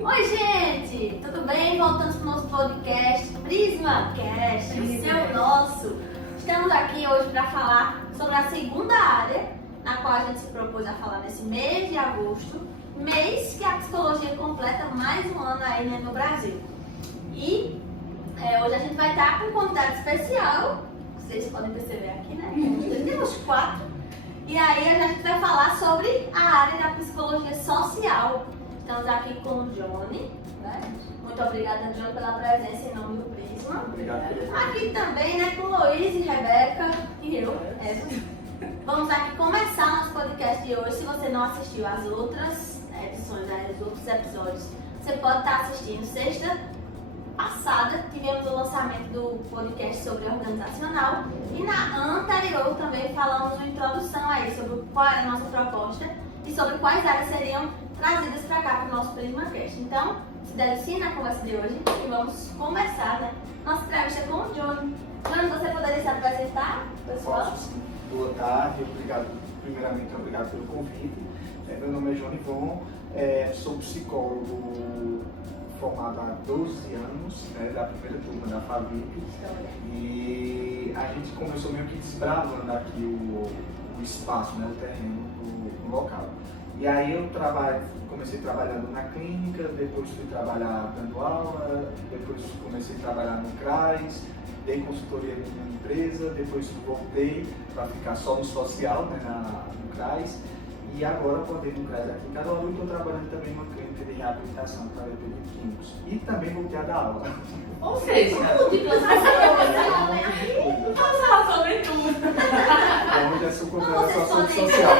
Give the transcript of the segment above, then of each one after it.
Oi, gente! Tudo bem? Voltamos para o nosso podcast PrismaCast, o seu nosso. Estamos aqui hoje para falar sobre a segunda área, na qual a gente se propôs a falar nesse mês de agosto, mês que a psicologia completa mais um ano aí, né, no Brasil. E hoje a gente vai estar com um convidado especial, vocês podem perceber aqui, né? Temos 4. E aí a gente vai falar sobre a área da psicologia social. Estamos aqui com o Johnny, né? Muito obrigada, Johnny, pela presença em nome do Prisma. Obrigado. Aqui também, né, com Luiz e Rebeca e eu, Evelyn. Vamos aqui começar nosso podcast de hoje. Se você não assistiu às outras edições, os outros episódios, você pode estar assistindo. Sexta passada tivemos o lançamento do podcast sobre organizacional e na anterior também falamos uma introdução aí sobre qual é a nossa proposta e sobre quais áreas seriam trazidas para cá para o nosso PrismaCast. Então, se delicie na conversa de hoje e vamos começar, né? Nossa entrevista com o Johnny. Johnny, você poderia se apresentar, pessoal? Posso, sim. Boa tarde, primeiramente obrigado pelo convite. Meu nome é Johnny Von, sou psicólogo formado há 12 anos, da primeira turma da FAVIP, e a gente começou meio que desbravando aqui o espaço, né, o terreno do local. E aí eu comecei trabalhando na clínica, depois fui trabalhar dando aula, depois comecei a trabalhar no CRAS, dei consultoria em uma empresa, depois voltei para ficar só no social, né, no CRAS, e agora acordei no CRAS aqui em Caruaru e estou trabalhando também numa clínica de reabilitação para químicos. E também voltei a dar aula. Ou seja, vamos falar sobre tudo. Hoje é sua conversa social.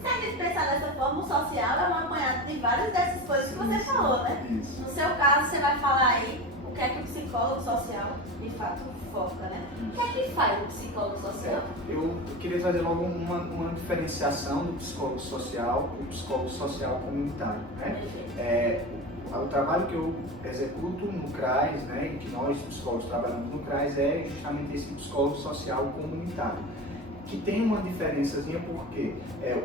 Se a gente pensar dessa forma, o social é um apanhado de várias dessas coisas que você falou, né? Isso. No seu caso, você vai falar aí o que é que o psicólogo social de fato foca, né? O que é que faz o psicólogo social? Eu queria trazer logo uma diferenciação do psicólogo social e o psicólogo social comunitário, né? O trabalho que eu executo no CRAS, né, e que nós psicólogos trabalhamos no CRAS, é justamente esse psicólogo social comunitário, que tem uma diferençazinha porque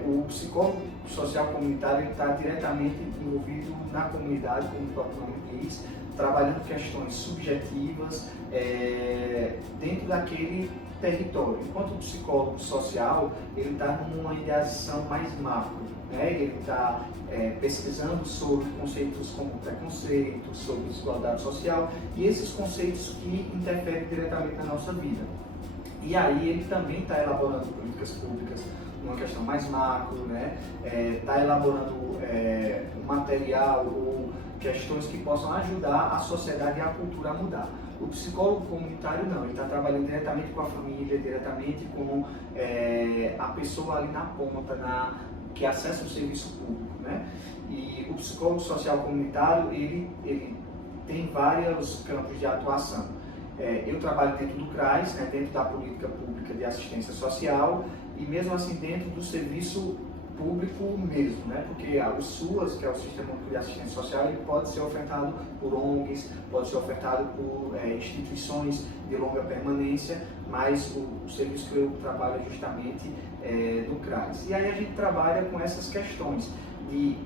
o psicólogo social comunitário está diretamente envolvido na comunidade, como o próprio nome diz, trabalhando questões subjetivas dentro daquele território. Enquanto o psicólogo social, ele está numa ideação mais macro, né? Ele está pesquisando sobre conceitos como preconceito, sobre desigualdade social e esses conceitos que interferem diretamente na nossa vida. E aí ele também está elaborando políticas públicas numa questão mais macro, né? Está elaborando um material ou questões que possam ajudar a sociedade e a cultura a mudar. O psicólogo comunitário não, ele está trabalhando diretamente com a família, diretamente com a pessoa ali na ponta, que acessa o serviço público, né? E o psicólogo social comunitário, ele tem vários campos de atuação. Eu trabalho dentro do CRAS, né, dentro da política pública de assistência social e mesmo assim dentro do serviço público mesmo, né? Porque o SUAS, que é o Sistema Único de Assistência Social, ele pode ser ofertado por ONGs, pode ser ofertado por instituições de longa permanência, mas o serviço que eu trabalho é justamente no CRAS. E aí a gente trabalha com essas questões de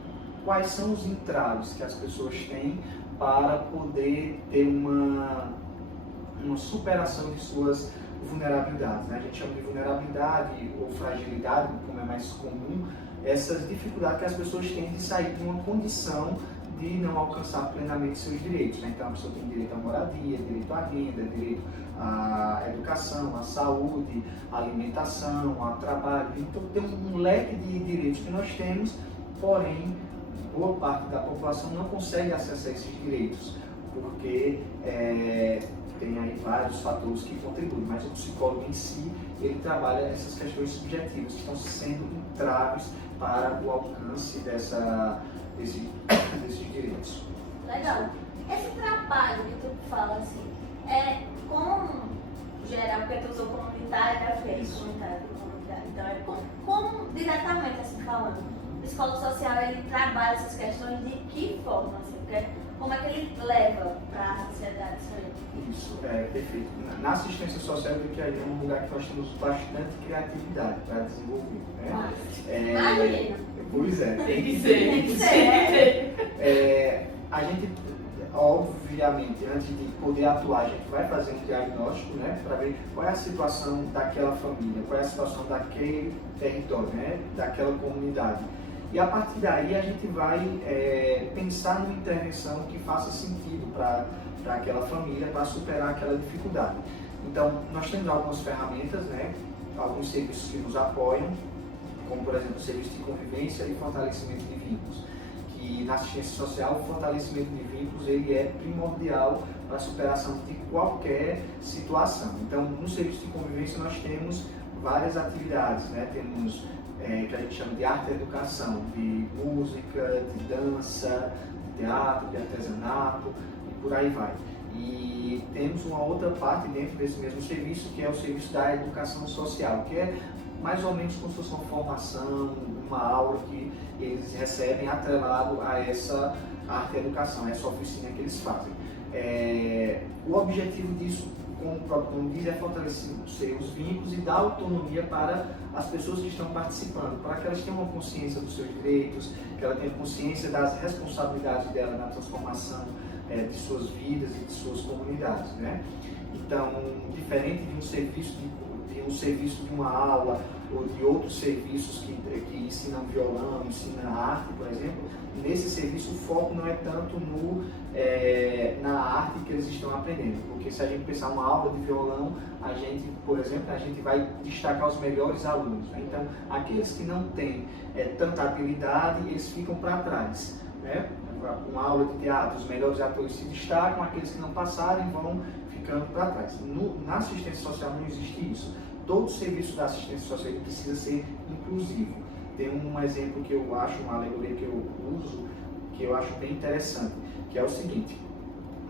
quais são os entraves que as pessoas têm para poder ter uma superação de suas vulnerabilidades, né? A gente chama de vulnerabilidade ou fragilidade, como é mais comum, essas dificuldades que as pessoas têm de sair de uma condição de não alcançar plenamente seus direitos, né? Então a pessoa tem direito à moradia, direito à renda, direito à educação, à saúde, à alimentação, ao trabalho. Então tem um leque de direitos que nós temos, porém boa parte da população não consegue acessar esses direitos, porque tem aí vários fatores que contribuem, mas o psicólogo em si, ele trabalha essas questões subjetivas que estão sendo entraves para o alcance desses direitos. Legal. Esse trabalho que tu fala assim, com geral, porque tu sou comunitária, né? Comunitária. Então como diretamente assim falando, o psicólogo social ele trabalha essas questões de que forma, assim, como é que ele leva para a sociedade isso aí? Isso, perfeito. Na assistência social, eu digo que é um lugar que nós temos bastante criatividade para desenvolver, né? Imagina! Pois é. Tem que ser. Tem que ser. A gente, obviamente, antes de poder atuar, a gente vai fazer um diagnóstico, né, para ver qual é a situação daquela família, qual é a situação daquele território, né, daquela comunidade. E a partir daí a gente vai pensar numa intervenção que faça sentido para aquela família, para superar aquela dificuldade. Então, nós temos algumas ferramentas, né, alguns serviços que nos apoiam, como por exemplo o serviço de convivência e fortalecimento de vínculos. Que na assistência social, o fortalecimento de vínculos ele é primordial para a superação de qualquer situação. Então, no serviço de convivência nós temos várias atividades, né? Temos que a gente chama de arte e educação, de música, de dança, de teatro, de artesanato e por aí vai. E temos uma outra parte dentro desse mesmo serviço, que é o serviço da educação social, que é mais ou menos como se fosse uma formação, uma aula que eles recebem atrelado a essa arte e educação, a essa oficina que eles fazem. O objetivo disso, como o próprio nome diz, é fortalecer os vínculos e dar autonomia para as pessoas que estão participando, para que elas tenham uma consciência dos seus direitos, que elas tenham consciência das responsabilidades dela na transformação de suas vidas e de suas comunidades, né? Então, diferente de um serviço de uma aula ou de outros serviços que ensinam violão, ensinam arte, por exemplo, nesse serviço o foco não é tanto na arte que eles estão aprendendo, porque se a gente pensar uma aula de violão, a gente, por exemplo, a gente vai destacar os melhores alunos, né? Então, aqueles que não têm tanta habilidade, eles ficam para trás, né? Uma aula de teatro, os melhores atores se destacam, aqueles que não passarem vão ficando para trás. Na assistência social não existe isso. Todo serviço da assistência social precisa ser inclusivo. Tem um exemplo que eu acho, uma alegoria que eu uso, que eu acho bem interessante, que é o seguinte: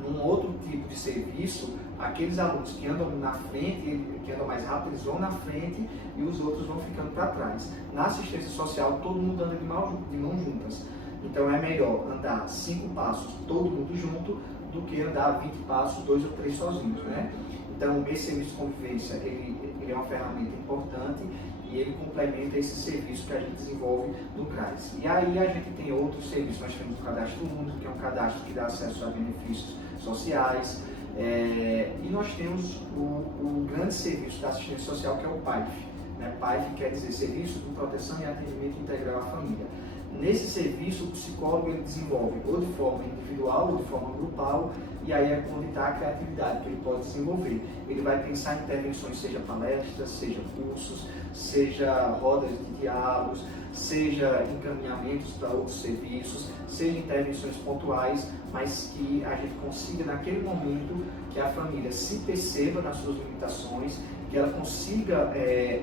num outro tipo de serviço, aqueles alunos que andam na frente, que andam mais rápido, eles vão na frente e os outros vão ficando para trás. Na assistência social, todo mundo anda de mãos juntas. Então é melhor andar 5 passos todo mundo junto do que andar 20 passos, 2 ou 3 sozinhos, né? Então esse serviço de convivência, ele é uma ferramenta importante e ele complementa esse serviço que a gente desenvolve no CRAS. E aí a gente tem outros serviços, nós temos o Cadastro Único, que é um cadastro que dá acesso a benefícios sociais, e nós temos o grande serviço da assistência social, que é o PAIF. Né? PAIF quer dizer Serviço de Proteção e Atendimento Integral à Família. Nesse serviço, o psicólogo ele desenvolve ou de forma individual ou de forma grupal, e aí é onde está a criatividade que ele pode desenvolver. Ele vai pensar em intervenções, seja palestras, seja cursos, seja rodas de diálogos, seja encaminhamentos para outros serviços, seja intervenções pontuais, mas que a gente consiga naquele momento que a família se perceba nas suas limitações, que ela consiga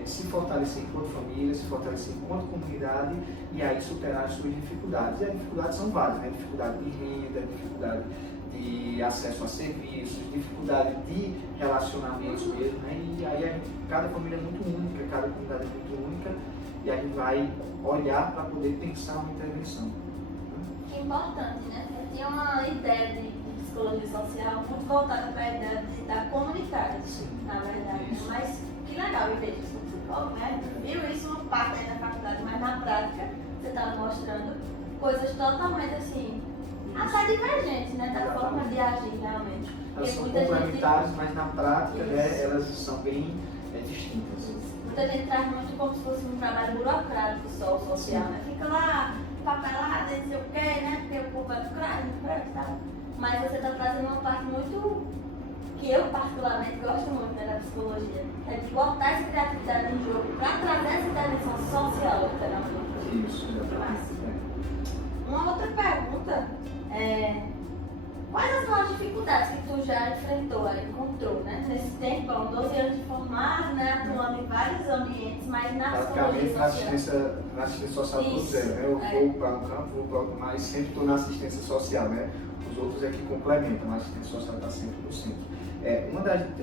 se fortalecer enquanto família, se fortalecer enquanto comunidade e aí superar as suas dificuldades. E as dificuldades são várias, né? Dificuldade de renda, dificuldade de acesso a serviços, dificuldade de relacionamentos mesmo, né? E aí cada família é muito única, cada comunidade é muito única e a gente vai olhar para poder pensar uma intervenção. Que importante, né? Eu tinha uma ideia de psicologia social muito voltada para a ideia da comunidade, na verdade. Isso. Mas que legal ver isso no psicólogo, né? Viu isso no parte da faculdade, mas na prática você está mostrando coisas totalmente assim, até divergentes, né? Da forma de agir realmente. Elas são complementares, mas na prática, né, elas são bem distintas. Muita gente traz muito como se fosse um trabalho burocrático só, social, né? Fica lá, papelada, não sei o quê, né? Porque o povo é do CRAS e tal. Mas você está trazendo uma parte muito, que eu particularmente gosto muito, né, da psicologia, é de botar essa criatividade em jogo para trazer essa intervenção social, literalmente. Isso, exatamente. Uma outra pergunta quais as maiores dificuldades que tu já encontrou, né? Nesse tempo, 12 anos de formado, né? Atuando em vários ambientes, mas na psicologia social. Na assistência social do zero, né? Eu vou para um campo, vou para outro, mas sempre estou na assistência social, né? Os outros é que complementam, a assistência social está sempre no centro.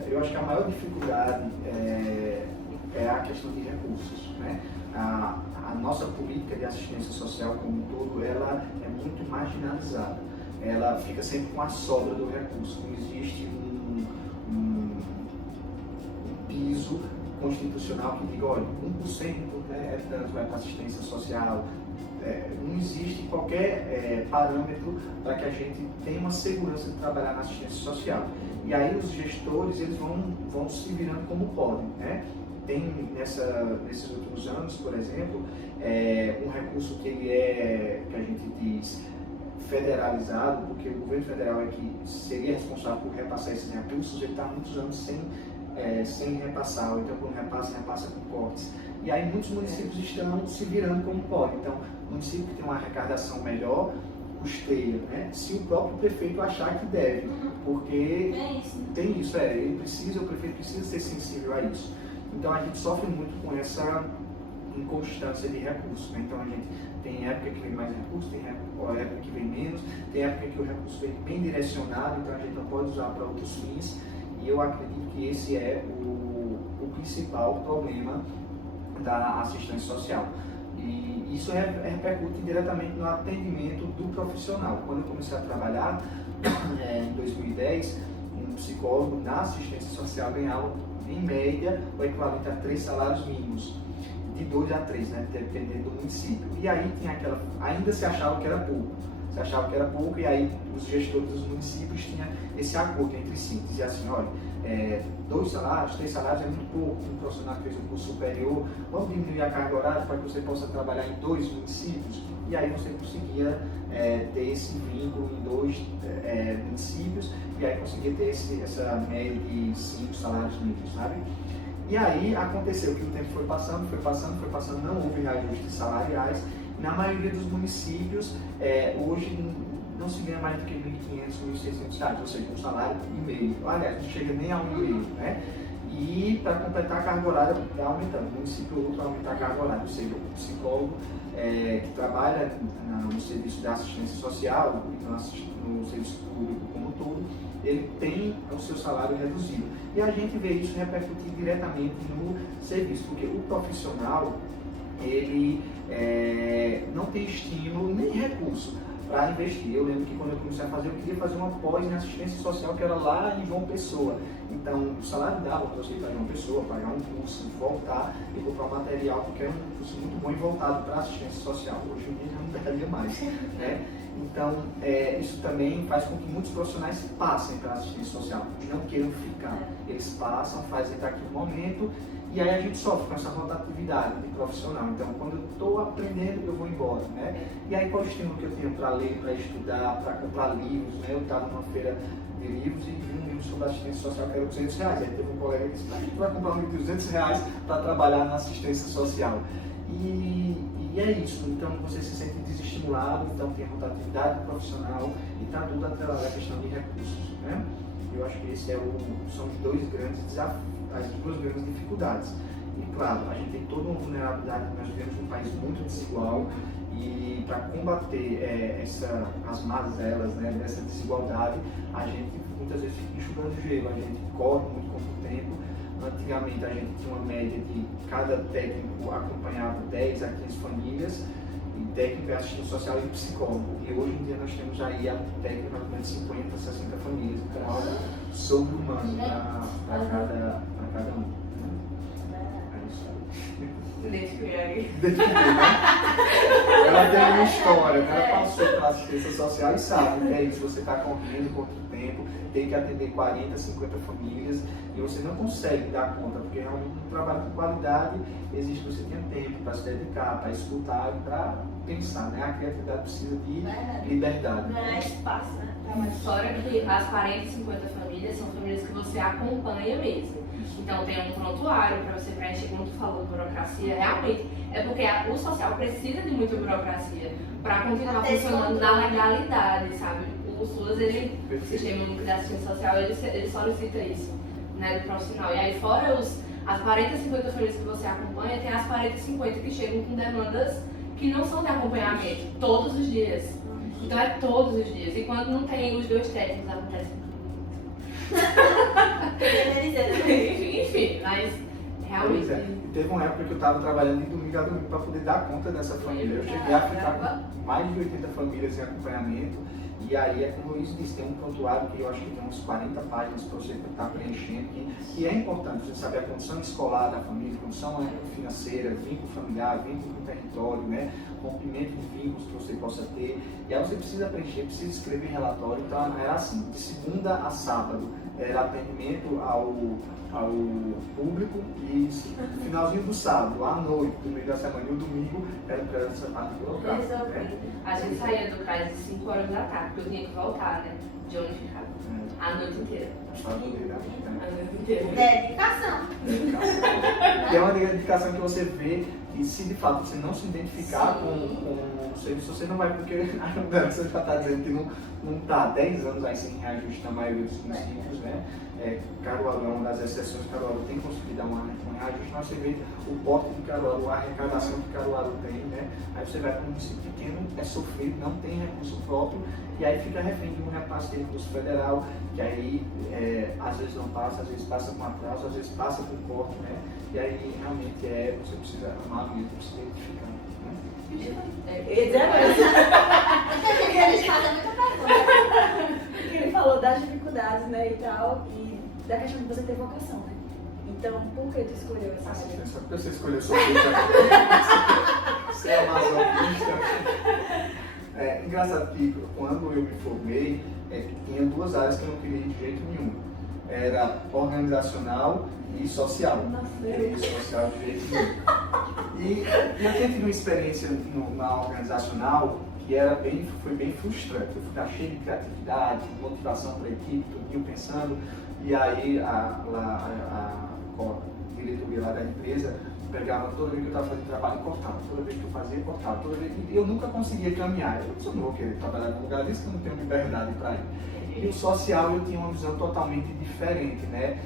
Eu acho que a maior dificuldade é a questão de recursos, né? A nossa política de assistência social como um todo, ela é muito marginalizada. Ela fica sempre com a sobra do recurso. Não existe um piso constitucional que diga, olha, 1% é tanto vai para assistência social, não existe qualquer parâmetro para que a gente tenha uma segurança de trabalhar na assistência social. E aí os gestores eles vão se virando como podem, né? Tem nesses últimos anos, por exemplo, um recurso que a gente diz federalizado, porque o governo federal é que seria responsável por repassar esses recursos, ele está há muitos anos sem repassar, ou então quando repassa com cortes. E aí muitos municípios estão se virando como podem. Então, o município que tem uma arrecadação melhor, custeia, né? Se o próprio prefeito achar que deve, porque tem isso, o prefeito precisa ser sensível a isso. Então a gente sofre muito com essa inconstância de recursos, né? Então a gente tem época que vem mais recursos, tem época que vem menos, tem época que o recurso vem bem direcionado, então a gente não pode usar para outros fins, e eu acredito que esse é o principal problema da assistência social. E isso repercute diretamente no atendimento do profissional. Quando eu comecei a trabalhar, em 2010, um psicólogo na assistência social ganhava, em média, o equivalente a 3 salários mínimos, de 2 a 3, né, dependendo do município. E aí tinha ainda se achava que era pouco, e aí os gestores dos municípios tinham esse acordo entre si, dizia assim, olha, 2 salários, 3 salários é muito pouco, um profissional que fez um curso superior, vamos diminuir a carga horária para que você possa trabalhar em 2 municípios, e aí você conseguia ter esse vínculo em 2 municípios, e aí conseguia ter essa média de 5 salários mínimos, sabe? E aí aconteceu que o tempo foi passando, não houve reajustes salariais. Na maioria dos municípios, hoje não se ganha mais do que R$ 1.500, R$ 1.600, ou seja, um salário e meio. Aliás, não chega nem a R$ 1,5, né? E para completar a carga horária, está aumentando. O município outro vai aumentar a carga horária, ou seja, o psicólogo que trabalha no serviço de assistência social, no serviço público como um todo, ele tem o seu salário reduzido. E a gente vê isso repercutir diretamente no serviço, porque o profissional, ele não tem estímulo nem recurso para investir. Eu lembro que quando eu comecei a fazer, eu queria fazer uma pós em assistência social, que era lá em João Pessoa. Então, o salário dava para você ir para João Pessoa, pagar um curso, voltar e comprar um material, porque era um curso muito bom e voltado para assistência social. Hoje em dia já não daria mais, né? Então, isso também faz com que muitos profissionais passem para a assistência social e não queiram ficar. Eles passam, fazem daqui um momento, e aí a gente sofre com essa rotatividade de profissional. Então, quando eu estou aprendendo, eu vou embora, né? E aí, qual o estímulo que eu tenho para ler, para estudar, para comprar livros, né? Eu estava numa feira de livros e vi um livro sobre assistência social que era R$200. Aí teve um colega que disse, a gente vai comprar um livro de R$200 para trabalhar na assistência social. E é isso. Então, você se sente desestimulado, então tem rotatividade profissional e está tudo atrelado à questão de recursos, né? Eu acho que esse são os 2 grandes desafios, as 2 grandes dificuldades. E claro, a gente tem toda uma vulnerabilidade, nós vivemos num país muito desigual, e para combater as mazelas, né, dessa desigualdade, a gente muitas vezes fica enxugando gelo, a gente corre muito contra o tempo. Antigamente a gente tinha uma média de cada técnico acompanhava 10 a 15 famílias, e técnico é assistente social e psicólogo. E hoje em dia nós temos aí a técnica de 50, 60 famílias, então é algo sobre-humano para cada um. É isso aí. Identifiquei. Ela tem uma história, ela passou pela assistência social e sabe que é isso, você está correndo contra o tempo, tem que atender 40, 50 famílias e você não consegue dar conta, porque realmente um trabalho com qualidade exige que você tenha tempo para se dedicar, para escutar e para pensar, né? A criatividade precisa de liberdade. Ganhar espaço, né? Fora que as 40, 50 famílias são famílias que você acompanha mesmo. Então tem um prontuário para você preencher, como tu falou, burocracia, realmente. É porque o social precisa de muita burocracia para continuar funcionando na legalidade, sabe? O SUAS, o Sistema Único de Assistência Social, ele solicita isso, né, do profissional. E aí fora as 40, 50 famílias que você acompanha, tem as 40, 50 que chegam com demandas que não são de acompanhamento todos os dias. Então é todos os dias. E quando não tem os 2 técnicos, acontece enfim, mas realmente. Teve uma época que eu estava trabalhando de domingo a domingo para poder dar conta dessa família. Eu cheguei a ficar mais de 80 famílias em acompanhamento. E aí, como o Luiz disse, tem um prontuário que eu acho que tem uns 40 páginas para você estar preenchendo, que é importante você saber a condição escolar da família, condição financeira, vínculo familiar, vínculo com o território, né? Rompimento de vínculos que você possa ter. E aí você precisa preencher, precisa escrever relatório. Então era assim, de segunda a sábado era atendimento ao público e finalzinho do sábado, à noite, no meio da semana e o domingo era para essa parte burocrática. Né? A gente saía do CRAS às 5 horas da tarde, porque eu tinha que voltar, né? De onde ficava. A noite inteira. A noite inteira. Dedicação. E é uma dedicação que você vê que se de fato você não se identificar com o serviço, você não vai, porque você já está dizendo que não está há 10 anos aí sem reajuste na maioria dos municípios, né? Caruaru é uma das exceções, Caruaru tem conseguido dar um reajuste, mas você vê o porte de Caruaru, a arrecadação que Caruaru tem, né? Aí você vai para um município pequeno, é sofrido, não tem recurso próprio, e aí fica refém de um repasse de recurso federal, que aí às vezes não passa, às vezes passa com atraso, às vezes passa com corte, né? E aí realmente você precisa amar mesmo, precisa identificar. Né? Eles fazem muita pergunta. Porque ele falou das dificuldades, né, e tal, e da questão de você ter vocação, né? Então, por que tu escolheu essa área? Só porque você escolheu sua vida. Você é masoquista. Engraçado que quando eu me formei, tinha duas áreas que eu não queria ir de jeito nenhum. Era organizacional e social. E social de jeito nenhum. E eu tive uma experiência na organizacional que foi bem frustrante. Eu fui cheio de criatividade, motivação para a equipe, tudo pensando. E aí a diretoria lá da empresa pegava toda vez que eu estava fazendo trabalho e cortava, toda vez que eu fazia cortava, toda vez que eu nunca conseguia caminhar. Eu não vou querer trabalhar num lugar desse que eu não tenho liberdade para ir. E o social eu tinha uma visão totalmente diferente, né?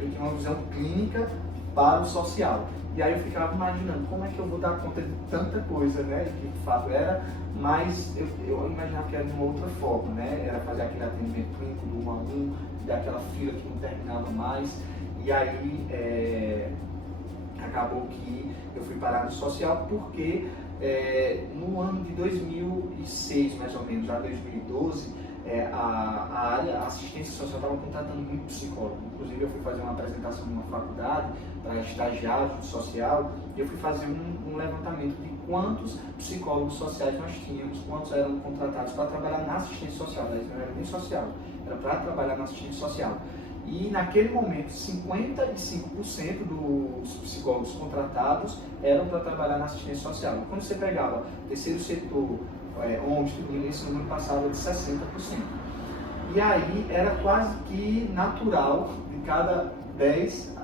Eu tinha uma visão clínica para o social. E aí eu ficava imaginando como é que eu vou dar conta de tanta coisa, né? Que de fato era, mas eu imaginava que era de uma outra forma, né? Era fazer aquele atendimento clínico do 1 a 1, daquela fila que não terminava mais. E aí acabou que eu fui parar no social porque no ano de 2006, mais ou menos, já 2012, a assistência social estava contratando muito psicólogo. Inclusive eu fui fazer uma apresentação numa faculdade para estagiários de social e eu fui fazer um levantamento de quantos psicólogos sociais nós tínhamos, quantos eram contratados para trabalhar na assistência social. Não era nem social, era para trabalhar na assistência social. E naquele momento, 55% dos psicólogos contratados eram para trabalhar na assistência social. E quando você pegava terceiro setor, ONG, esse número passava de 60%. E aí era quase que natural, de cada 10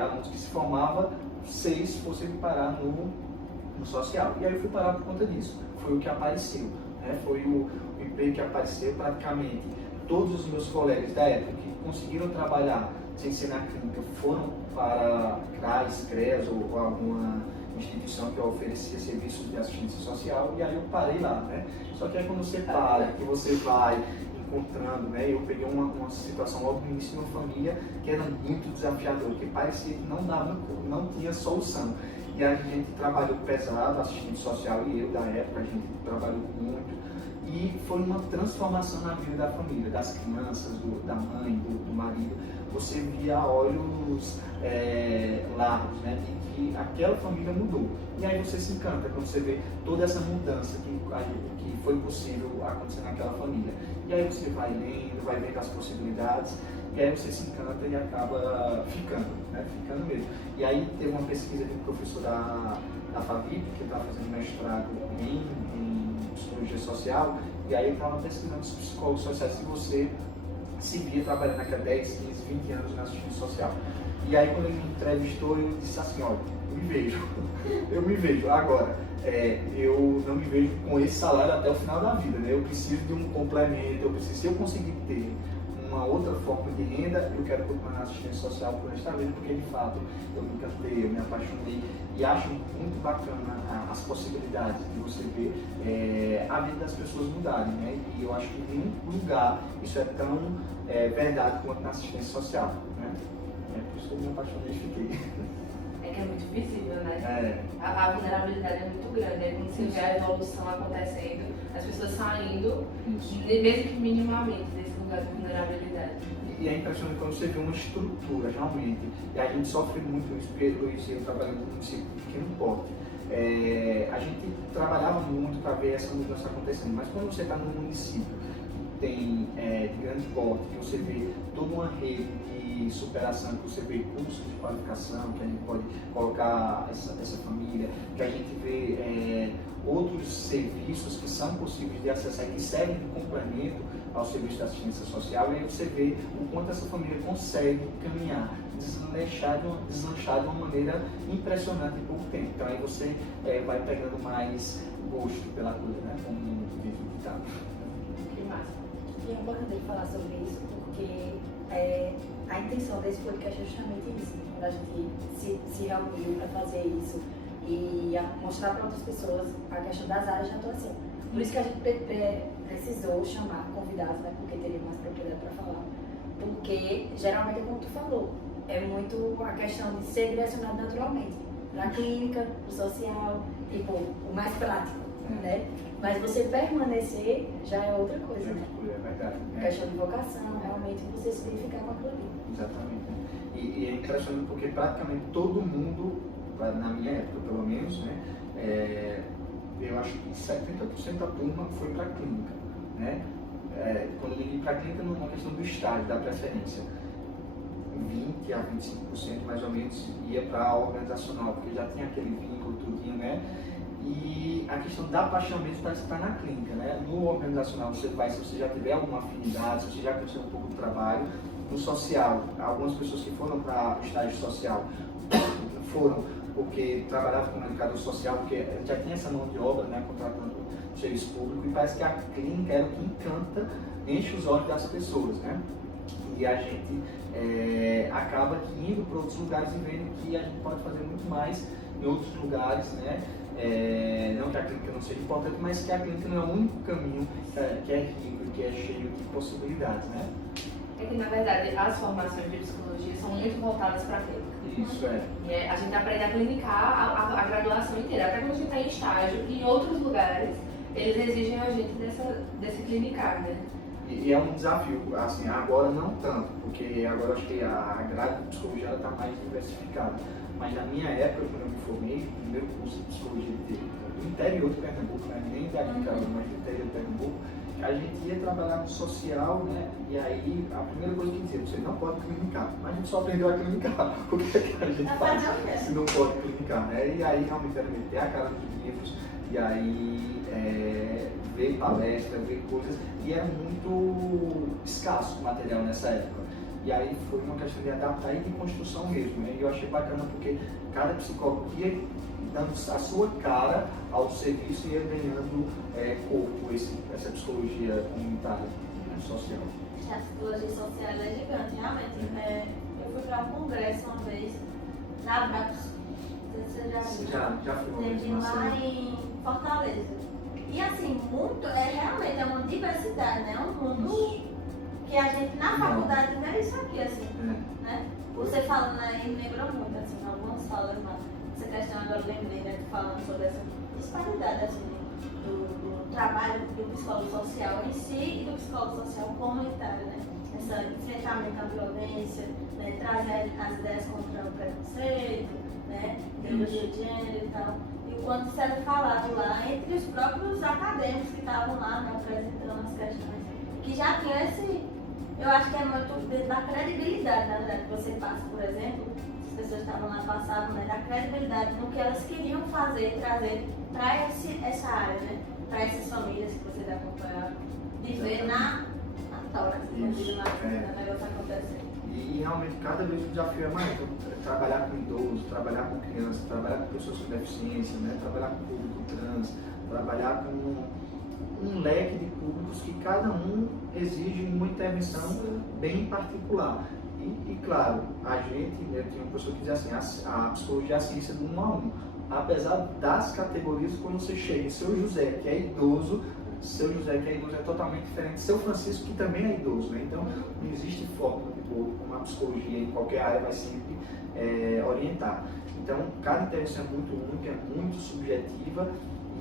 alunos que se formava, 6 fossem parar no social. E aí eu fui parar por conta disso. Foi o que apareceu, né? Foi o emprego que apareceu praticamente. Todos os meus colegas da época que conseguiram trabalhar sem ser na clínica foram para CRAS, CREAS ou alguma instituição que oferecia serviços de assistência social, e aí eu parei lá, né? Só que aí quando você para, que você vai encontrando, né? Eu peguei uma situação logo no início de uma família que era muito desafiadora, porque parecia que não tinha solução. E a gente trabalhou pesado, assistente social e eu da época, a gente trabalhou muito. E foi uma transformação na vida da família, das crianças, da mãe, do marido. Você via a olhos largos, né, de que aquela família mudou. E aí você se encanta quando você vê toda essa mudança que foi possível acontecer naquela família. E aí você vai lendo, vai vendo as possibilidades, e aí você se encanta e acaba ficando, né, ficando mesmo. E aí teve uma pesquisa de um professor da FAVIP, que estava fazendo mestrado em psicologia social, e aí eu estava pesquisando os psicólogos sociais se você se via trabalhando naquela 10, 15, 20 anos na assistência social. E aí quando ele me entrevistou, eu disse assim, olha, eu me vejo. Agora, eu não me vejo com esse salário até o final da vida, né? Eu preciso de um complemento, se eu conseguir ter uma outra forma de renda, eu quero continuar na assistência social por esta vida, porque de fato eu me encantei, eu me apaixonei e acho muito bacana as possibilidades de você ver a vida das pessoas mudarem, né? E eu acho que em nenhum lugar isso é tão verdade quanto na assistência social, né? É por isso que eu me apaixonei e fiquei. É que é muito visível, né? É, A vulnerabilidade é muito grande. Aí quando você vê a evolução acontecendo, as pessoas saindo, isso. mesmo que minimamente, desse lugar de vulnerabilidade. E é impressionante quando você vê uma estrutura, realmente. E a gente sofre muito isso, porque eu trabalho no município de pequeno porte. A gente trabalhava muito para ver essa mudança acontecendo, mas quando você está num município que tem de grande porte, que você vê toda uma rede de superação, que você vê cursos de qualificação, que a gente pode colocar essa família, que a gente vê outros serviços que são possíveis de acessar e que servem de complemento ao serviço de assistência social, e aí você vê o quanto essa família consegue caminhar, deslanchar de uma maneira impressionante em pouco tempo. Então aí você vai pegando mais gosto pela coisa, né? Como diz o ditado. Que massa. E é importante ele falar sobre isso, porque a intenção desse podcast é justamente isso, quando a gente se reuniu para fazer isso e mostrar para outras pessoas a questão das áreas de atuação. Por isso que a gente precisou chamar convidados, né, porque teria mais propriedade para falar, porque geralmente é como tu falou, é muito a questão de ser direcionado naturalmente para a clínica, para o social, tipo, o mais prático, né? Mas você permanecer já é outra coisa, né? É verdade. Questão de vocação, realmente você se identificar com aquilo ali. Exatamente. E é impressionante porque praticamente todo mundo, na minha época pelo menos, né, eu acho que 70% da turma foi para a clínica, né? Quando eu digo para a clínica, não é uma questão do estágio, da preferência. 20 a 25% mais ou menos ia para a organizacional, porque já tinha aquele vínculo, tudinho, né? E a questão da paixão mesmo parece que está na clínica, né? No organizacional você vai, se você já tiver alguma afinidade, se você já conheceu um pouco do trabalho. No social, algumas pessoas que foram para o estágio social foram porque trabalhavam como educador social, porque já tinha essa mão de obra, né? Contratando o serviço público, e parece que a clínica é o que encanta, enche os olhos das pessoas, né? E a gente acaba indo para outros lugares e vendo que a gente pode fazer muito mais em outros lugares, né? Não que a clínica não seja importante, mas que a clínica não é o único caminho que é rico, que é cheio de possibilidades, né? É que, na verdade, as formações de psicologia são muito voltadas para a clínica. Isso E a gente aprende a clinicar a graduação inteira, até quando a gente está em estágio. E em outros lugares, eles exigem a gente desse clinicar, né? E é um desafio, assim, agora não tanto, porque agora eu acho que a grade de psicologia está mais diversificada. Mas na minha época, quando eu me formei, o primeiro curso de psicologia do interior de Pernambuco, né? Nem daqui, mas do interior de Pernambuco, a gente ia trabalhar no social, né? E aí a primeira coisa que dizia, você não pode clinicar. Mas a gente só aprendeu a clinicar. O que é que a gente faz se não pode clinicar, né? E aí realmente era meter a cara nos livros, e aí ver palestra, ver coisas, e era muito escasso o material nessa época. E aí foi uma questão de adaptar e de construção mesmo, né? E eu achei bacana porque cada psicólogo ia dando a sua cara ao serviço e ia ganhando corpo, essa psicologia comunitária, né, social. A psicologia social é gigante, realmente. Eu fui para um congresso uma vez, na Abracos, não sei se você já viu. Já fui Teve lá em Fortaleza. E assim, realmente é uma diversidade, né? Um mundo que a gente na faculdade vê isso aqui, assim, né? Você falando aí, me lembrou muito, assim, algumas falas, essa questão agora eu lembrei, né? Falando sobre essa disparidade, assim, do trabalho do psicólogo social em si e do psicólogo social comunitário, né? Esse enfrentamento à violência, né? Trazer as ideias contra o preconceito, né? Ideologia de gênero e tal. E o quanto isso era falado lá entre os próprios acadêmicos que estavam lá, né? Apresentando as questões. Que já tinha eu acho que é muito da credibilidade, na verdade, que você passa, por exemplo, as pessoas estavam lá passavam, né, da credibilidade no que elas queriam fazer, trazer para essa área, né, para essas famílias que vocês acompanharam, de ver na tora, no negócio acontecendo. E realmente cada vez o desafio é maior. Trabalhar com idoso, trabalhar com criança, trabalhar com pessoas com deficiência, né, trabalhar com público trans, trabalhar com um leque de públicos que cada um exige uma intervenção bem particular. E claro, a gente, né, tem uma pessoa que diz assim, a psicologia é a ciência do 1 a 1. Apesar das categorias, quando você chega em seu José, que é idoso, seu José, que é idoso, é totalmente diferente de seu Francisco, que também é idoso, né? Então, não existe fórmula de bolo, como a psicologia em qualquer área vai sempre orientar. Então, cada intervenção é muito única, é muito subjetiva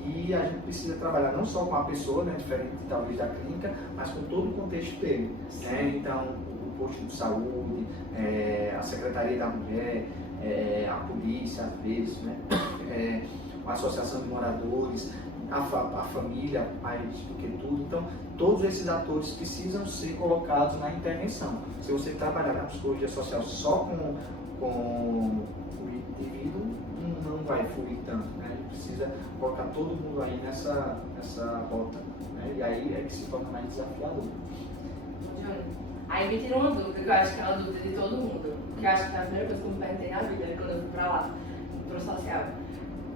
e a gente precisa trabalhar não só com a pessoa, né, diferente talvez da clínica, mas com todo o contexto dele. Né? Então, o posto de saúde, a Secretaria da Mulher, a polícia, às vezes, né? A associação de moradores, a família, mais do que tudo. Então, todos esses atores precisam ser colocados na intervenção. Se você trabalhar na psicologia social só com o indivíduo, não vai fluir tanto, né? A gente precisa colocar todo mundo aí nessa rota, né? E aí é que se torna mais desafiador. Aí me tira uma dúvida, que eu acho que é uma dúvida de todo mundo, que eu acho que foi a primeira coisa que eu me perguntei na vida, né, quando eu fui pra lá, pro social.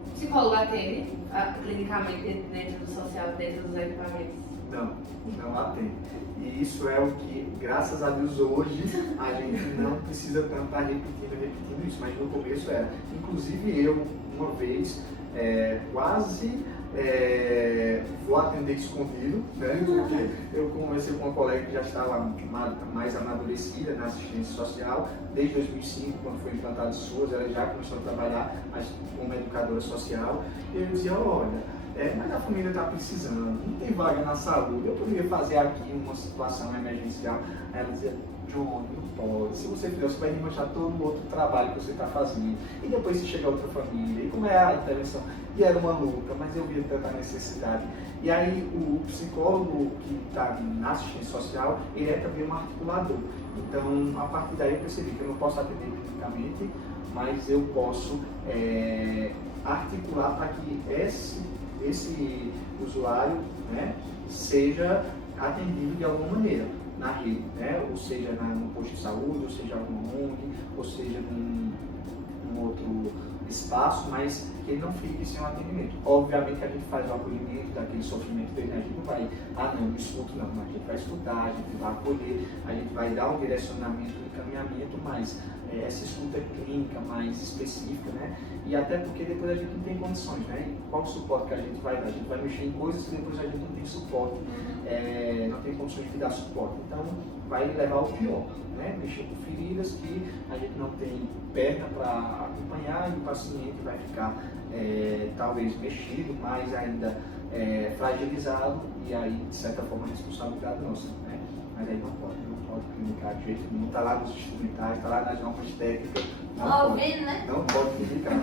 O psicólogo atende clinicamente dentro do social, dentro dos equipamentos? Não atende. E isso é o que, graças a Deus, hoje a gente não precisa tanto estar repetindo isso, mas no começo era. Inclusive eu, uma vez, quase vou atender escondido, né? Porque eu conversei com uma colega que já estava mais amadurecida na assistência social, desde 2005, quando foi implantado o SUAS, ela já começou a trabalhar como educadora social, e eu dizia, olha, mas a família está precisando, não tem vaga na saúde, eu poderia fazer aqui uma situação emergencial. Aí ela dizia, John, não pode, se você fizer, você vai demonstrar todo o outro trabalho que você está fazendo, e depois se chega outra família, e como é a intervenção? E era uma luta, mas eu via tanta necessidade. E aí o psicólogo que está na assistência social, ele é também um articulador. Então, a partir daí eu percebi que eu não posso atender clinicamente, mas eu posso articular para que esse usuário, né, seja atendido de alguma maneira na rede, né, ou seja no posto de saúde, ou seja alguma ONG, ou seja num outro espaço, mas que ele não fique sem um atendimento. Obviamente que a gente faz o acolhimento daquele sofrimento dele, a gente não vai, não escuto não, a gente vai escutar, a gente vai acolher, a gente vai dar um direcionamento, um encaminhamento, mas essa escuta clínica mais específica, né? E até porque depois a gente não tem condições, né? E qual o suporte que a gente vai dar? A gente vai mexer em coisas que depois a gente não tem suporte, não tem condições de dar suporte. Então vai levar ao pior, né? Mexer com feridas que a gente não tem perna para acompanhar e o paciente vai ficar talvez mexido, mais ainda fragilizado e aí de certa forma a responsabilidade nossa, né? Mas aí não pode clinicar de jeito nenhum, está lá nos instrumentais, está lá nas normas técnicas. Ouvindo, né? Não pode clinicar.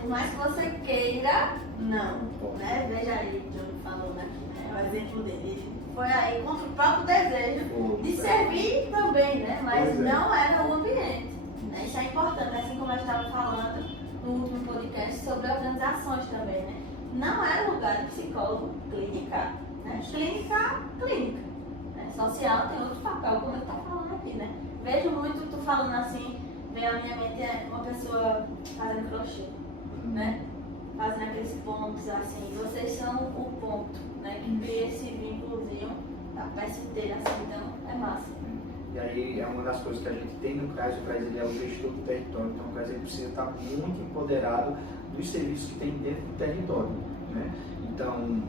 Por mais que você queira, não. Né? Veja aí, o Diogo falou, né? O exemplo dele. Foi aí contra o próprio desejo de servir também, né? Mas não era o ambiente. Né? Isso é importante, assim como eu estava falando no último podcast sobre organizações também, né? Não era lugar de psicólogo clínica. Né? Clínica. Social tem outro papel, como eu estou falando aqui, né? Vejo muito, tu falando assim, vem à minha mente uma pessoa fazendo crochê, né? Fazendo aqueles pontos assim, vocês são o ponto, né? Que cria esse vínculozinho da peça inteira, assim, então é massa. E aí é uma das coisas que a gente tem no CRAS, o CRAS ele é o gestor do território, então o CRAS ele precisa estar muito empoderado dos serviços que tem dentro do território, né? Então,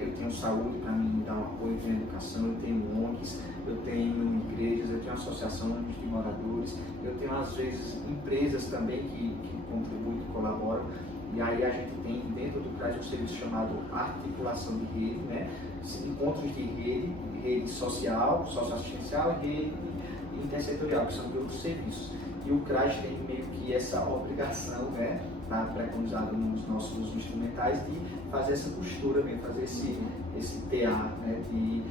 eu tenho saúde para me dar um apoio, eu tenho educação, eu tenho ONGs, eu tenho igrejas, eu tenho associações de moradores, eu tenho às vezes empresas também que contribuem, que colaboram, e aí a gente tem dentro do CRAS um serviço chamado articulação de rede, né? Encontros de rede social, socioassistencial e rede intersetorial, que são de outros serviços. E o CRAS tem meio que essa obrigação, né? Está preconizado nos nossos instrumentais de fazer essa costura mesmo, fazer esse TA, né, de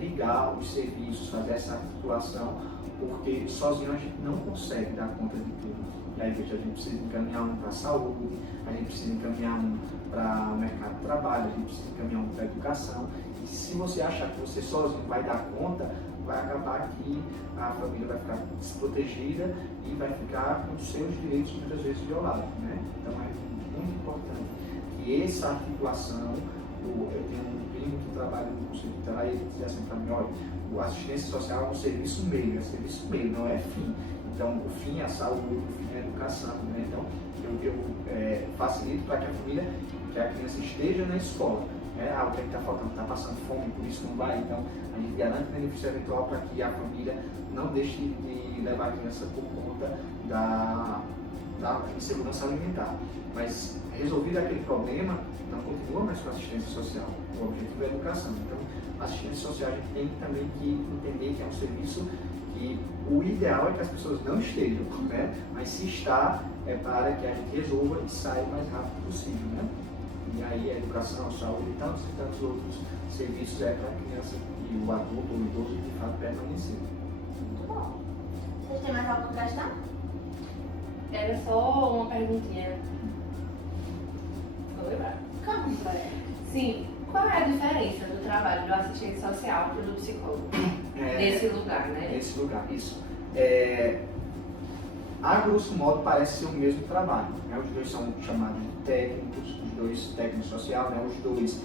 ligar os serviços, fazer essa articulação, porque sozinho a gente não consegue dar conta de tudo. E aí a gente precisa encaminhar um para a saúde, a gente precisa encaminhar um para o mercado de trabalho, a gente precisa encaminhar um para a educação. E se você achar que você sozinho vai dar conta, vai acabar que a família vai ficar desprotegida e vai ficar com os seus direitos muitas vezes violados, né? Então é muito importante que essa articulação, eu tenho um primo que trabalha no Conselho Tutelar e ele dizia assim para mim, olha, a assistência social é um serviço meio, não é fim. Então o fim é a saúde, o fim é a educação, né? Então eu facilito para que a família, que a criança esteja na escola. O que está faltando, está passando fome, por isso não vai, então a gente garante benefício eventual para que a família não deixe de levar a criança por conta da insegurança alimentar. Mas resolvido aquele problema, não continua mais com a assistência social. O objetivo é a educação. Então, a assistência social a gente tem também que entender que é um serviço que o ideal é que as pessoas não estejam, né? Mas se está, é para que a gente resolva e saia o mais rápido possível, né? E aí a educação, a saúde e tantos outros serviços é para a criança e o adulto ou o idoso de fato permanecer. Muito bom. Vocês têm mais alguma questão? Era só uma perguntinha. Vou lembrar. Como? Sim, qual é a diferença do trabalho do assistente social para o do psicólogo? Nesse lugar, né? Nesse lugar, isso. A grosso modo parece ser o mesmo trabalho, né? Os dois são chamados de técnicos, os dois técnicos social, né? Os dois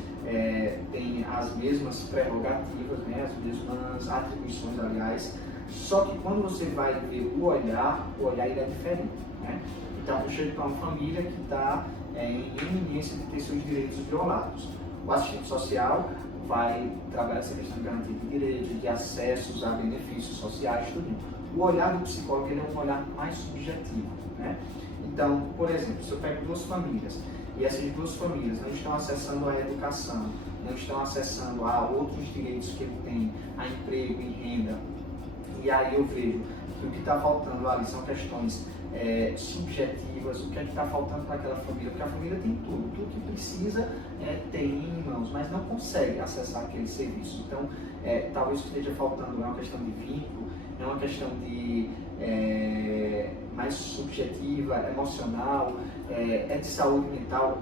têm as mesmas prerrogativas, né? As mesmas atribuições, aliás, só que quando você vai ver o olhar ele é diferente, né? Então, eu chego para uma família que está em iminência de ter seus direitos violados. O assistente social vai trabalhar essa questão de garantia de direitos, de acessos a benefícios sociais, tudo. O olhar do psicólogo ele é um olhar mais subjetivo, né? Então, por exemplo, se eu pego duas famílias e essas duas famílias não estão acessando a educação, não estão acessando a outros direitos que ele tem, a emprego e renda, e aí eu vejo que o que está faltando ali são questões subjetivas, o que é que está faltando para aquela família, porque a família tem tudo que precisa tem em mãos, mas não consegue acessar aquele serviço. Então, talvez o que esteja faltando é uma questão de vínculo, é uma questão de mais subjetiva, emocional, de saúde mental,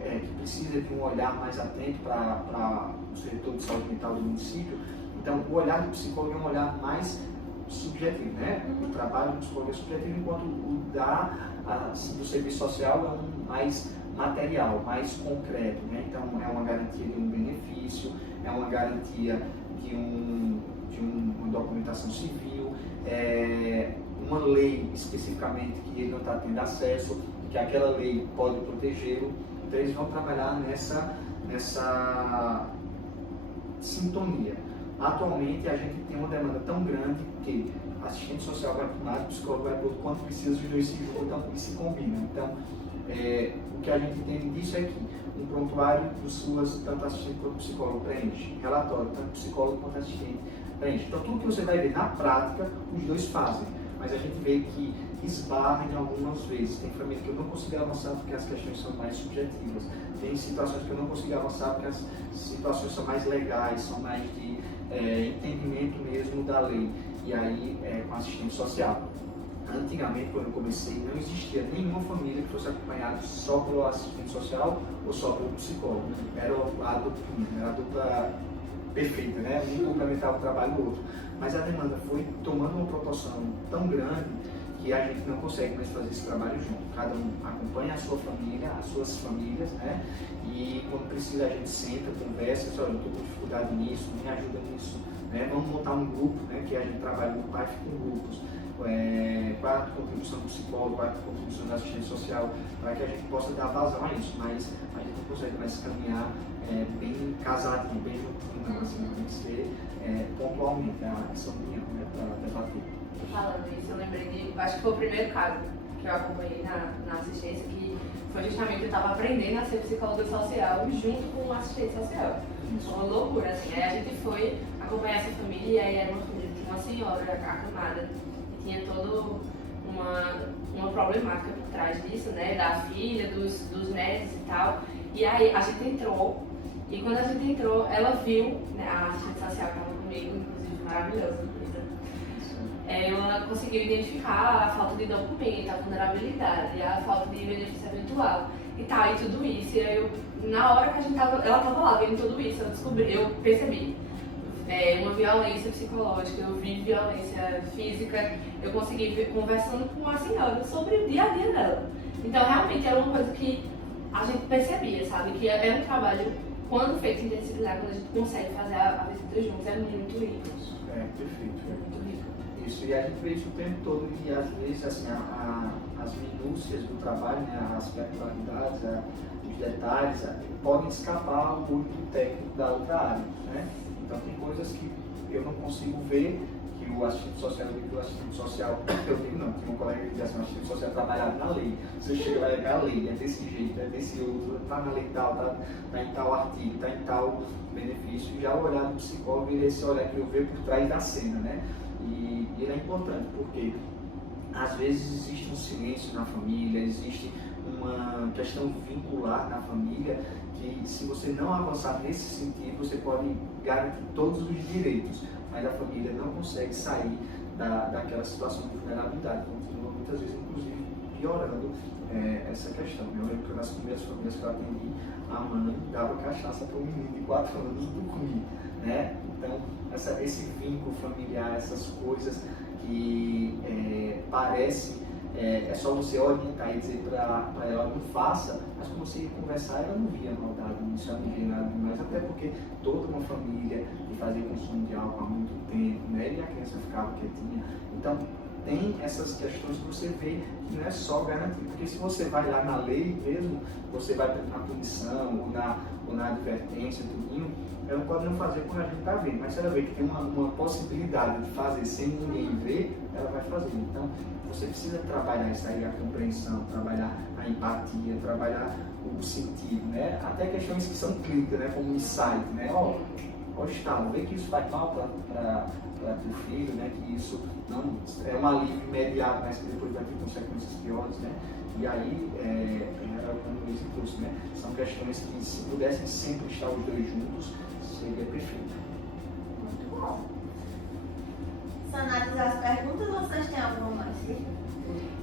que precisa de um olhar mais atento para o setor de saúde mental do município. Então, o olhar do psicólogo é um olhar mais subjetivo, né? O trabalho do psicólogo é subjetivo, enquanto o do serviço social é um mais material, mais concreto, né? Então, é uma garantia de um benefício, é uma garantia de uma documentação civil, uma lei especificamente que ele não está tendo acesso, que aquela lei pode protegê-lo. Então, eles vão trabalhar nessa sintonia. Atualmente, a gente tem uma demanda tão grande que assistente social vai para um lado, psicólogo vai para o outro, quando precisa, os dois se juntam e se combinam. Então, o que a gente entende disso é que um prontuário dos SUAS, tanto assistente quanto psicólogo preenche, relatório, tanto psicólogo quanto assistente preenche. Então, tudo que você vai ver na prática, os dois fazem, mas a gente vê que esbarra em algumas vezes. Tem família que eu não consigo avançar porque as questões são mais subjetivas. Tem situações que eu não consigo avançar porque as situações são mais legais, são mais de entendimento mesmo da lei. E aí, com assistente social. Antigamente, quando eu comecei, não existia nenhuma família que fosse acompanhada só pelo assistente social ou só pelo psicólogo. Era a dupla perfeita, né? Um complementava o trabalho do outro. Mas a demanda foi tomando uma proporção tão grande que a gente não consegue mais fazer esse trabalho junto. Cada um acompanha a sua família, as suas famílias, né? E quando precisa a gente senta, conversa, olha, eu estou com dificuldade nisso, me ajuda nisso, né? Vamos montar um grupo, né? Que a gente trabalha no PAF com grupos. Quarta contribuição do psicólogo, quarta contribuição da assistente social, para que a gente possa dar vazão a isso, mas a gente não consegue mais caminhar bem casadinho, bem juntinho, assim, tem que ser pontualmente, essa união, né? Para debater. Falando isso, eu lembrei de, acho que foi o primeiro caso que eu acompanhei na assistência, que foi justamente eu estava aprendendo a ser psicóloga social junto com o assistente social. Foi uma loucura, assim. Aí a gente foi acompanhar essa família, e aí era uma família que tinha uma senhora acamada, e tinha toda uma problemática por trás disso, né, da filha, dos netos e tal. E aí a gente entrou, e quando a gente entrou, ela viu, né, a assistente social que estava comigo, inclusive maravilhosa, ela conseguiu identificar a falta de documento, a vulnerabilidade, a falta de benefício eventual e tal, e tudo isso. E aí na hora que ela estava lá vendo tudo isso, eu percebi uma violência psicológica, eu vi violência física, eu consegui ver conversando com a senhora sobre o dia a dia dela. Então realmente era uma coisa que a gente percebia, sabe, que é um trabalho, quando feito interdisciplinar, quando a gente consegue fazer a visita juntos, é muito rico. Perfeito. Muito rico. Isso, e a gente vê isso o tempo todo, e às vezes assim, as minúcias do trabalho, né, as particularidades, os detalhes, podem escapar ao olho do técnico da outra área, né? Então tem coisas que eu não consigo ver, que que o assistente social, eu digo não, tinha um colega que dizia assim, o assistente social trabalhava na lei. Você chega lá e a lei, é desse jeito, é desse outro, está na lei tal, está em tal artigo, está em tal benefício. Já o olhar do psicólogo, ele é esse olhar que eu vejo por trás da cena, né? E ele é importante, porque às vezes existe um silêncio na família, existe uma questão vincular na família, que se você não avançar nesse sentido, você pode garantir todos os direitos, mas a família não consegue sair daquela situação de vulnerabilidade, continua muitas vezes, inclusive, piorando essa questão. Eu lembro que nas primeiras famílias que eu atendi, a mãe dava cachaça para um menino de 4 anos dormir, né? Então, esse vínculo familiar, essas coisas que parece é só você orientar e dizer para ela não faça, mas quando você ia conversar, ela não via maldade nisso, ela não via nada demais, até porque toda uma família que fazia consumo de álcool há muito tempo, né, e a criança ficava quietinha. Então, tem essas questões que você vê que não é só garantir, porque se você vai lá na lei mesmo, você vai na punição ou na advertência, tudinho, ela pode não fazer quando a gente está vendo, mas se ela vê que tem uma possibilidade de fazer sem ninguém ver, ela vai fazer. Então, você precisa trabalhar isso aí, a compreensão, trabalhar a empatia, trabalhar o sentido, né? Até questões que são clínicas, né? Como um insight, né? Ó, estado, vê que isso faz mal para teu filho, né? Que isso não é um alívio imediato, mas que depois vai ter consequências piores, né? E aí, era como o Luiz trouxe, né? São questões que, se pudessem sempre estar os dois juntos, seria perfeito. Muito bom. Sanadas as perguntas ou vocês têm alguma mais?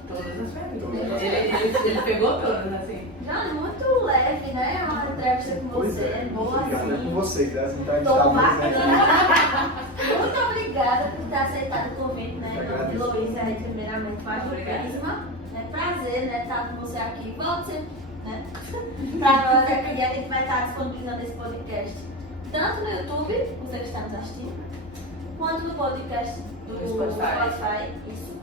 Todas as perguntas. Ele pegou todas, assim. Já muito leve, né? Uma entrevista com você, boa Obrigado, assim. é com você, que as Tô entrevistadas, bacana. Muito obrigada por ter aceitado o convite, né? Agradeço. Heloísa, aí, primeiramente, faz o Prisma. É prazer, né? Estar com você aqui. Volte, né? Para nós aqui, a gente vai estar disponibilizando esse podcast tanto no YouTube, você que está nos assistindo, quanto no podcast do Spotify. Isso.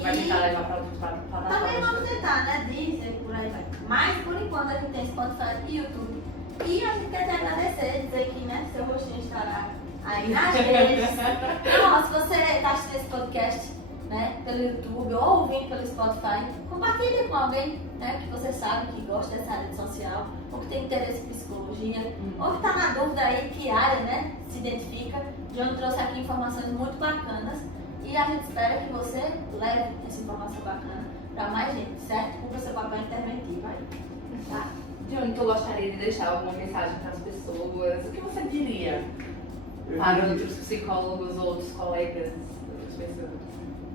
Vai tentar levar para outras plataformas. Também vamos tentar, né? Deezer, por aí vai. Mas por enquanto a gente tem Spotify e YouTube. E a gente quer te agradecer, dizer que, né, seu rostinho estará aí nas redes. Então, se você está assistindo esse podcast, né, pelo YouTube ou ouvindo pelo Spotify, compartilhe com alguém, né, que você sabe que gosta dessa área de social, ou que tem interesse em psicologia, ou que está na dúvida aí que área, né, se identifica. João trouxe aqui informações muito bacanas e a gente espera que você leve essa informação bacana para mais gente, certo? Cumpra seu papel interventivo aí, tá? Johnny, tu gostaria de deixar alguma mensagem para as pessoas? O que você diria para outros psicólogos, outros colegas, outras pessoas?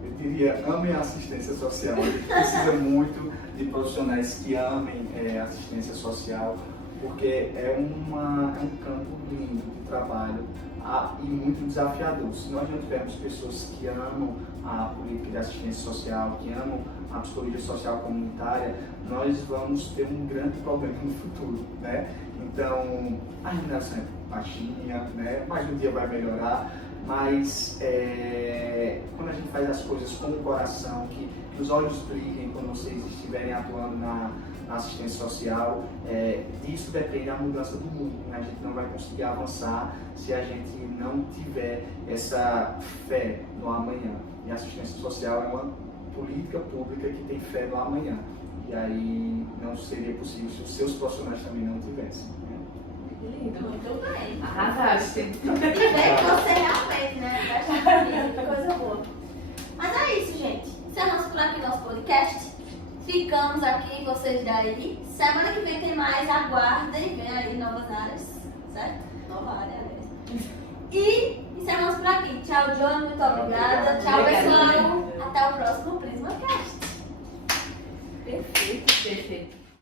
Eu diria, amem a assistência social. A gente precisa muito de profissionais que amem a assistência social, porque é um campo lindo de trabalho e muito desafiador. Se nós não tivermos pessoas que amam a política de assistência social, que amam a psicologia social comunitária, nós vamos ter um grande problema no futuro, né? Então, a remuneração é baixinha, né? Mas um dia vai melhorar. Mas quando a gente faz as coisas com o coração, que os olhos brilhem quando vocês estiverem atuando na assistência social, disso depende a mudança do mundo. Né? A gente não vai conseguir avançar se a gente não tiver essa fé no amanhã. E a assistência social é uma política pública que tem fé no amanhã. E aí não seria possível se os seus profissionais também não tivessem. Né? Lindo. Muito bem. Arrasaste. E ver que você realmente, né, que coisa boa. Mas é isso, gente. Encerramos por aqui nosso podcast. Ficamos aqui, vocês daí. Semana que vem tem mais, aguardem, vem aí novas áreas, certo? Nova área, aliás. E encerramos por aqui. Tchau, John, muito obrigada. Tchau, pessoal. Até o próximo PrismaCast. Perfeito, perfeito.